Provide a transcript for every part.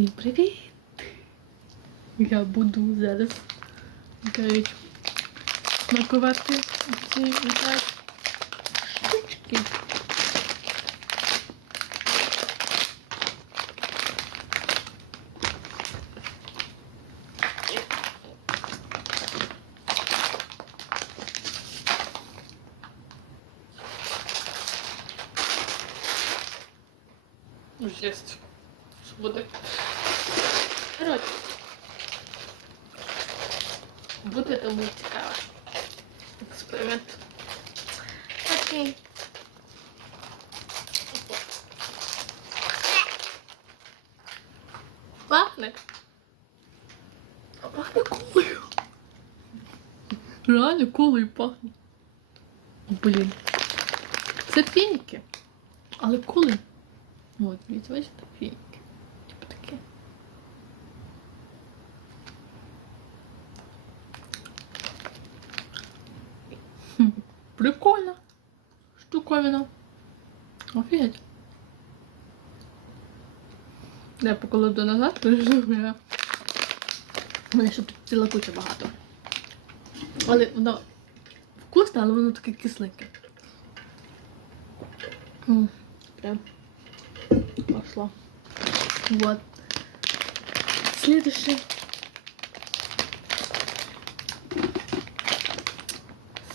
Всім привіт! Я буду зараз коротше, смакувати ці отак штучки. Жесть. Що буде? Коротше. Буде тому цікаво. Експеримент. Окей. Пахне. Пахне колою. Реально колою пахне. Блін. Це фініки. Але коли? От, бачите, фініки. Типу таке. Хм, Прикольно. Штуковина. Офігеть. Я покладу назад, переживу я. У мене ще тут ціла куча багато. Але воно вкусне, але воно таке кисленьке. Прям пошло. Вот. Следующий.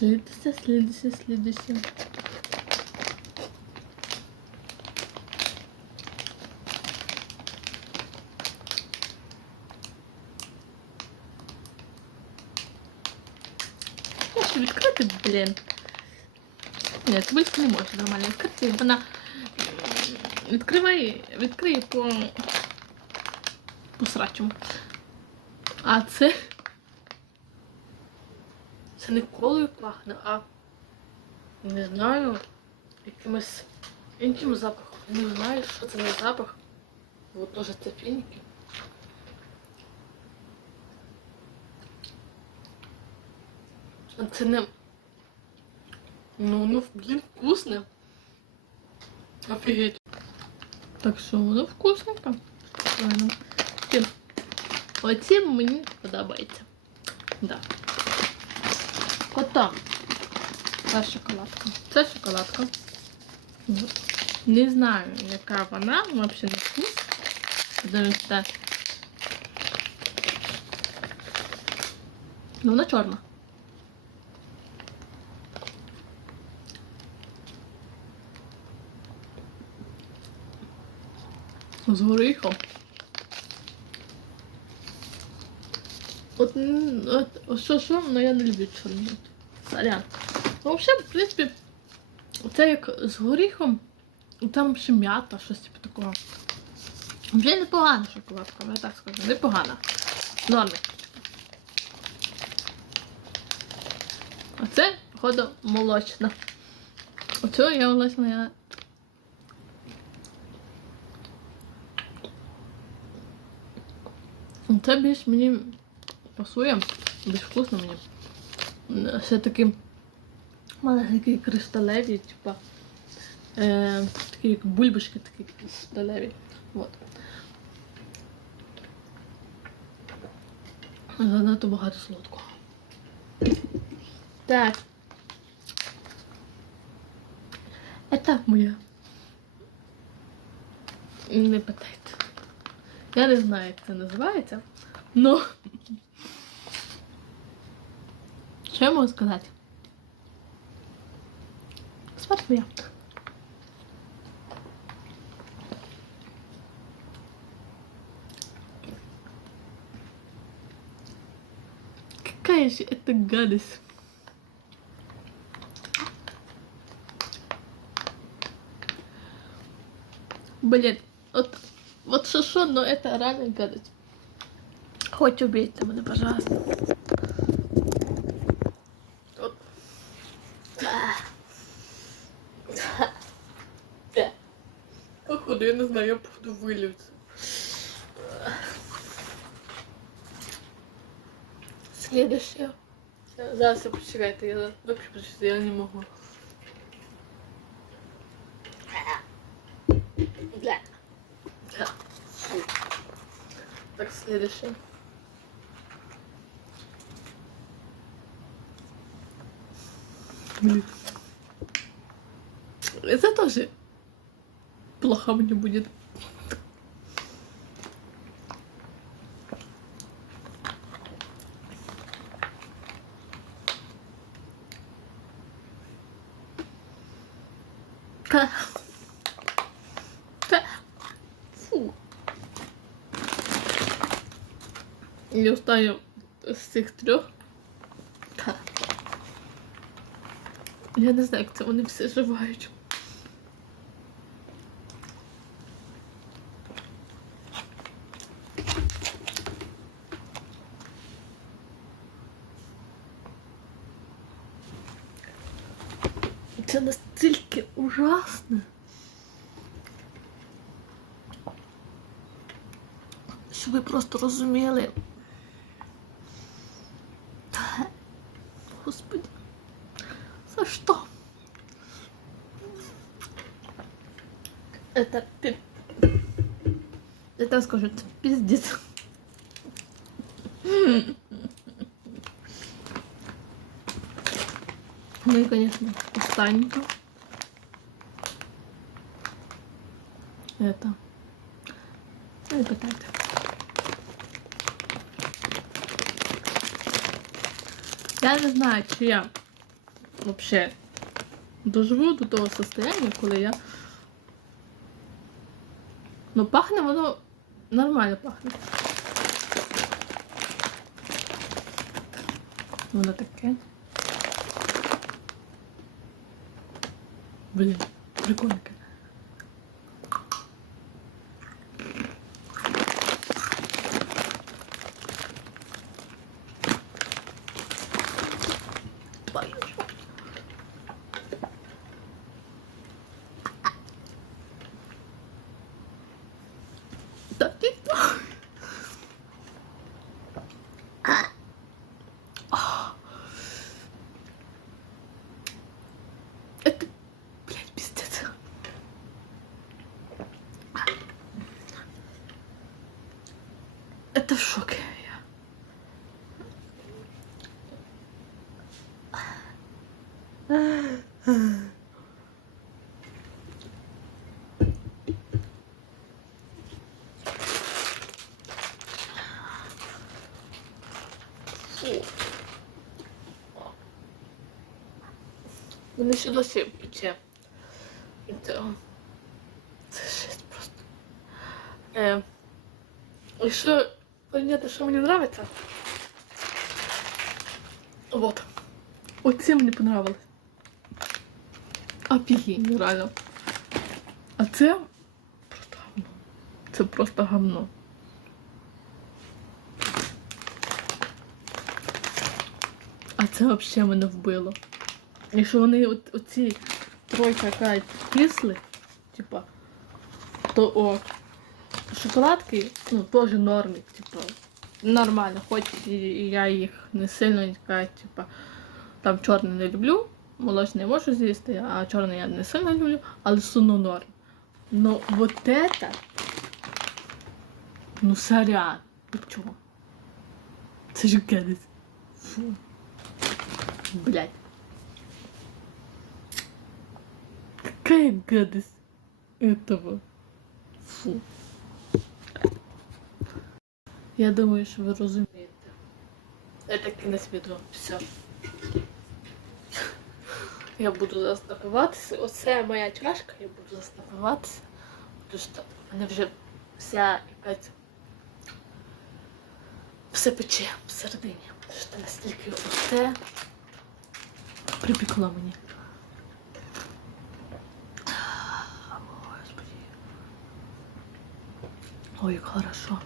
Следующий, следующий. Я ще відкрити, блін. Ні, цибульку не можна нормально відкрити. Вона відкриває, відкриє по, по срачому. А це. Це не колою пахне, а не знаю, якимось іншим запахом. Не знаю, що це за запах. Вот теж це фініки. Це не. Ну, ну, блін, вкусне. Офігеть. Так що воно вкусненько. Оці мені подобається. Да. Потім. Це шоколадка. Це шоколадка. От. Не знаю, яка вона, взагалі не вкус. Дивіться. Ну, вона чорна. З горіхом. От, м, от, от що але я не люблю чорноту. Сорян. Ну, взагалі, в принципі, це як з горіхом, там ще м'ята, щось типу такого. Вже непогана шоколадка, я так скажу. Непогана. Норми. А це, походу, молочна. Оцього я власне я Це більш мені пасує, більш вкусно мені. Все таки мене кришталеві, типа е, такі як бульбашки такі кришталеві. Вот. Занадто багато солодкого. Так. Это моя. Не питайте. Я не знаю, як це називається. Ну. Що я можу сказати? Смерть моя. Какая же это гадость. Блин, вот, вот шо-шо, но это реально гадость. Хоть убейте меня, пожалуйста. Знаю, я походу выльется. Следующее. Зараз я почекайте, я вообще почти я не могу. Бля. Так, следующий. Блин. Это тоже плохо мне будет. Фу. Останню з цих трьох. Та. Я не знаю, як це вони все живають. Це настільки ужасно. Щоб ви просто розуміли. Та, Господи, за що? Это. Это скажу, Ну и, конечно, останнього. Это. Не питайте. Я не знаю, чи я вообще доживу до того состояния, коли я. Ну, пахне воно нормально пахне. Воно таке. Блін, прикольненьке. В. Фу. Мене ще досі пече. Це, це жесть просто. Е, якщо поняти, що мені подобається. Вот. Оці мені понравилось. Офігенно, реально. А це просто гавно. Це просто гавно. А це взагалі мене вбило. Якщо вони от, оці тройка кажуть кисли, типа, то о, шоколадки, ну, теж нормі, типа, нормально, хоч і, я їх не сильно кажуть, типа, там чорний не люблю, молочний можу з'їсти, а чорний я не сильно люблю, але одно норм. Ну вот это, ну сорян, ти чого? Це ж гадость. Фу. Блять. Какая гадость этого. Фу. Я думаю, що ви розумієте. Це кінець відео. Все. Я буду зараз напиватися. Оце моя чашка, я буду зараз. Тому що в мене вже вся якась все пече всередині. Тому що настільки оце припекло мені. Ой, як хорошо.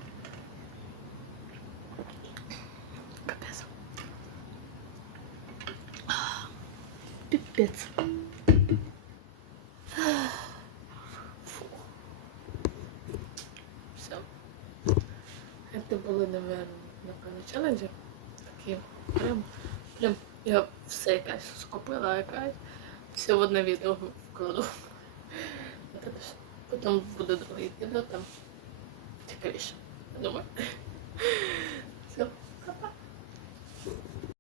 Пипец. Фу. Все. Это было, наверное, напевно, челенджі. Такі прям, прям я все якась скопила якась. Все в одне відео вкладу. Потім буде другий відео там цікавіше. Я думаю.